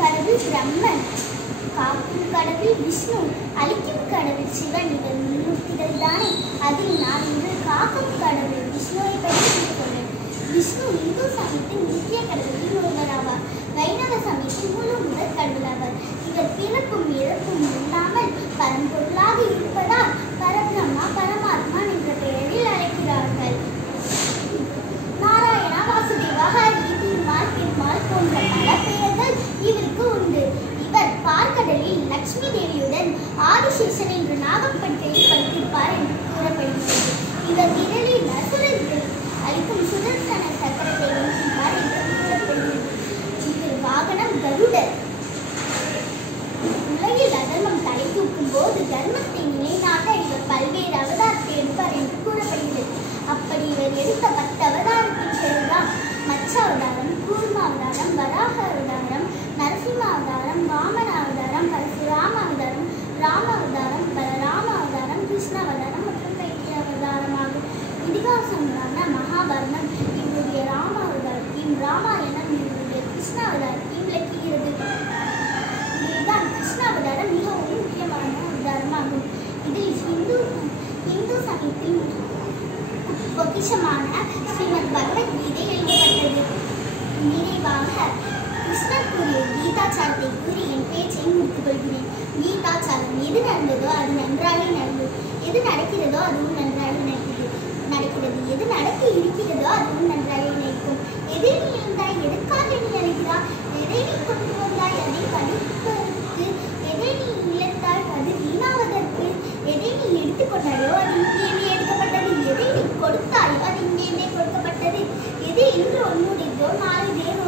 கடவுள் பிரம்மன், காக்கும் கடவுள் விஷ்ணு, அழிக்கும் கடவுள் சிவன். இவர் மும்மூர்த்திகள் தானே. அதில் நான் இன்று காக்கும் கடவுள் விஷ்ணுவை பற்றி கொண்டேன். விஷ்ணு இந்து சமயத்தின் முக்கிய கடவுளில் ஒருவராவார். வைணவ சமயத்தின் முழு முதற் கடவுளாவார். இவர் பிறப்பும் இறப்பும் இல்லாமல் பரம்பொருளாக இருப்பதால் பரபிரம்மா பரமாத்மா என்ற பெயரில் அழைக்கிறார்கள். நாராயணா, வாசுதேவா, ஹரி, திருமால், பெருமாள் போன்ற பல பெயர்கள் இவருக்கு உண்டு. இவர் பார்க்கடலில் லட்சுமி தேவியுடன் ஆதிசேஷன் என்ற நாகப்படுக்கையில் படுத்திருப்பார் என்று கூறப்படுகிறது. இவர் விரலில் அசுரர்களை அளிக்கும் சுதர்சன சக்கரத்தை ஏற்றினார் என்று கூறப்படுகிறது. இவர் வாகனம் கருடர். உலகில் அதர்மம் தலை தூக்கும் போது தர்மத்தை நிலைநாட்ட இவர் பல்வேறு அவதாரத்தை எடுப்பார் என்று கூறப்படுகிறது. அப்படி இவர் எடுத்த 10 அவதாரத்தின் பெயர்தான் மச்ச அவதாரம், கூர்ம அவதாரம், வராக அவதாரம், நரசிம்ம அவதாரம், வாமன அவதாரம், பரசுராம அவதாரம், ராம அவதாரம், பலராம அவதாரம், கிருஷ்ண அவதாரம் மற்றும் கைகி அவதாரம் ஆகும். இதிகாசங்களான மகாபாரதம் இவருடைய ராம அவதாரத்தையும், ராமாயணம் இவருடைய கிருஷ்ண அவதாரத்தையும் விளக்குகிறது. இதுதான் கிருஷ்ண அவதாரம் மிகவும் முக்கியமான அவதாரமாகும். இதில் இந்து சமயத்தில் பொக்கிஷமான ஸ்ரீமத் பகவத்கீதை எழுதப்பட்டது. நிறைவாக கிருஷ்ணர் கூறிய கீதாச்சாரத்தை கூறி என் பேச்சை முடித்துக் கொள்கிறேன். கீதாச்சாரம்: எது நடந்ததோ அது நன்றாக நடந்தது, எது நடக்கிறதோ அதுவும் நன்றாக நடக்கிறது, எது நடக்க இருக்கிறதோ அதுவும் நன்றாக நடக்கும். எதை நீ இழந்தாய், எதற்காக நீ அழைக்கிறாய், எதை நீ கொண்டு வந்தாய் அதை தடுப்பதற்கு, எதை நீ இழந்தாய் அது வீணாவதற்கு, எதை நீ எடுத்துக்கொண்டாயோ அது இங்கே எடுக்கப்பட்டது, எதை நீ கொடுத்தாயோ அது இங்கே கொடுக்கப்பட்டது, எது இன்று உன்னுடையதோ நாளை வேறு